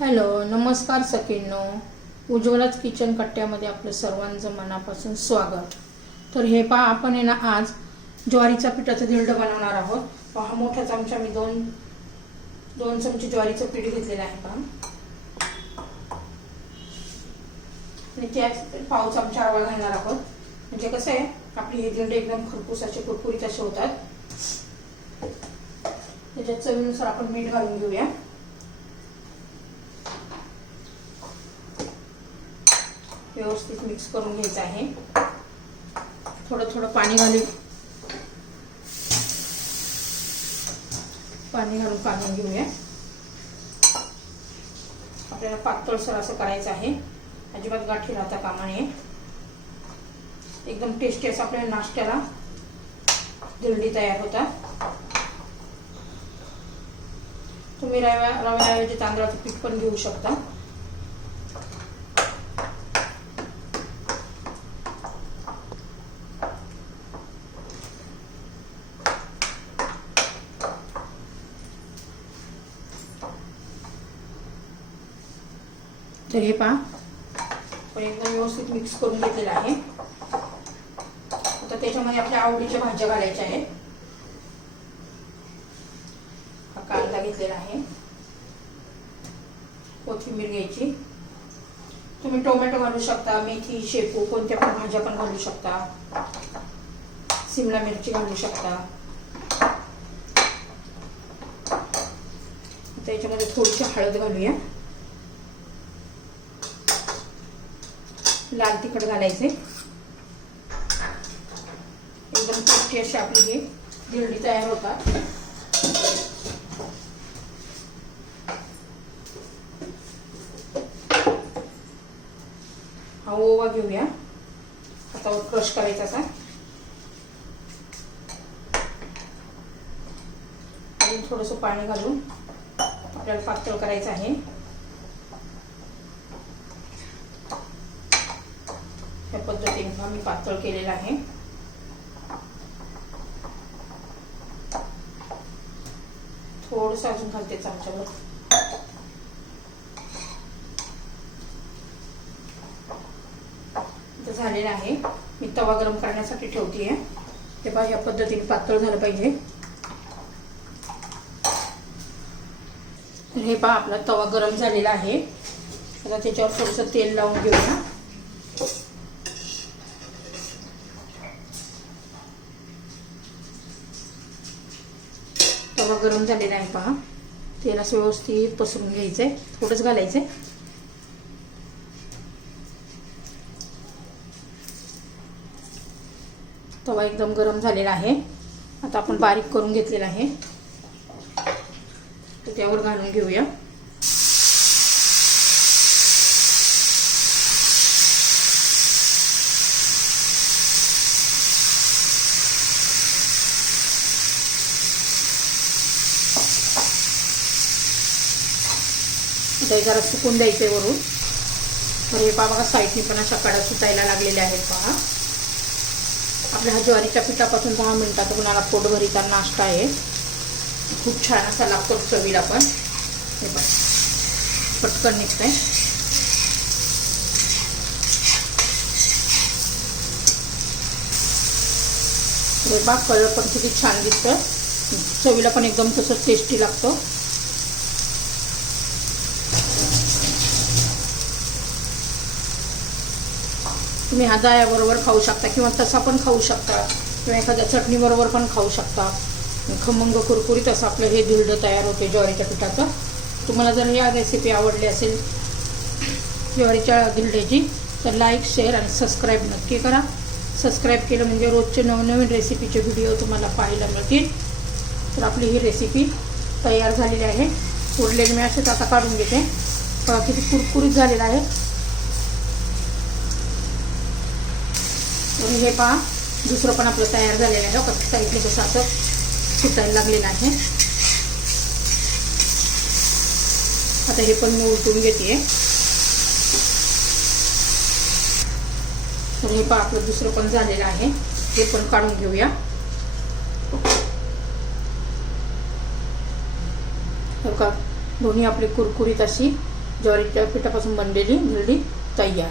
Hello नमस्कार सखींनो. उज्ज्वलाच kitchen कट्ट्यामध्ये आपलं सर्वांचं मनापासून स्वागत. तर हे पहा आपण आहे ना आज ज्वारीचा पिठाचं दिंड बनवणार आहोत. पहा मोठा चमचा मी दोन दोन चमचे ज्वारीचं पीठ घेतलेलं आहे पहा. आणि त्यात पाव चमचा रवा घालणार आहोत. म्हणजे कसं आहे आपली हे दिंड एकदम खरपूस असे कुरकुरीत असे होतात. त्याच्यात चवीनुसार आपण मीठ घालून घेऊया. व्यवस्थित मिक्स करून घ्यायचं आहे. थोडं थोडं पाणी घालून. पाणी घालून काढून घेऊया. आपल्याला पातळसर असं करायचं आहे. अजिबात गाठी राहता कामा नये. एकदम टेस्टी असं आपल्या नाश्त्याला दिरडी तयार होतात तुम्ही रव्या रव्याऐवजी तांदळाचं पीठ पण घेऊ शकता. तर हे पहा. पण एकदम व्यवस्थित मिक्स करून घेतलेलं आहे. आता त्याच्यामध्ये आपल्या आवडीच्या भाज्या घालायच्या आहेत. हा कांदा घेतलेला आहे. कोथिंबीर घ्यायची. तुम्ही टोमॅटो घालू शकता मेथी शेपू कोणत्या पण भाज्या पण घालू शकता. सिमला मिरची घालू शकता. त्याच्यामध्ये थोडीशी हळद घालूया. लाल तिखट घालायचे. एकदम टेस्टी अशी आपली हे दिंडी तयार होतात. हा ओवा घेऊया. हातावर क्रश करायचा असा. थोडंसं थोडस पाणी घालून आपल्याला पातळ करायचं आहे. या पद्धतीने मी पातळ केलेला आहे. थोडस अजून घालते चमच्यावर. आता झालेलं आहे. मी तवा गरम करण्यासाठी ठेवते ते पहा या पद्धतीने पातळ झालं पाहिजे. हे पहा आपला तवा गरम झालेला आहे. आता त्याच्यावर थोडंसं तेल लावून घेऊया. तवा गरम झालेला आहे पहा. तेल असं व्यवस्थित पसरून घ्यायचं आहे थोडंच घालायचं आहे तवा एकदम गरम झालेला आहे. आता आपण बारीक करून घेतलेला आहे. तर त्यावर घालून घेऊया. आता जरा सुकून द्यायचे वरून. तर हे पहा बघा साईडनी पण अशा कडा सुटायला लागलेल्या आहेत पहा. आपल्या हा ज्वारीच्या पिठापासून दहा मिनिटात कुणाला पोटभरीचा नाश्ता आहे. खूप छान असा लागतो चवीला पण. हे पण पटकन निघतंय. हे बा कलर पण किती छान दिसतं चवीला पण एकदम तसं टेस्टी लागतं. तुम्ही हा दह्याबरोबर खाऊ शकता किंवा तसा पण खाऊ शकता किंवा एखाद्या चटणीबरोबर पण खाऊ शकता. खमंग कुरकुरीत असं आपलं हे धिरडं तयार होते ज्वारीच्या पिठाचं. तुम्हाला जर या रेसिपी आवडली असेल ज्वारीच्या धिरड्याची तर लाईक शेअर आणि सबस्क्राईब नक्की करा. सबस्क्राईब केलं म्हणजे रोजचे नवनवीन रेसिपीचे व्हिडिओ तुम्हाला पाहायला मिळतील. तर आपली ही रेसिपी तयार झालेली आहे. उरलेली मी असेच आता काढून घेते. किती कुरकुरीत झालेलं आहे. आणि हे पहा दुसरं पण आपलं तयार झालेलं आहे. फक्त साईडने कसं असं फुटायला लागलेलं आहे. आता हे पण मी उलटून घेते. हे पहा आपलं दुसरं पण झालेलं आहे. हे पण काढून घेऊया. का दोन्ही आपली कुरकुरीत अशी ज्वारीच्या पिठापासून बनलेली धिरडी तयार.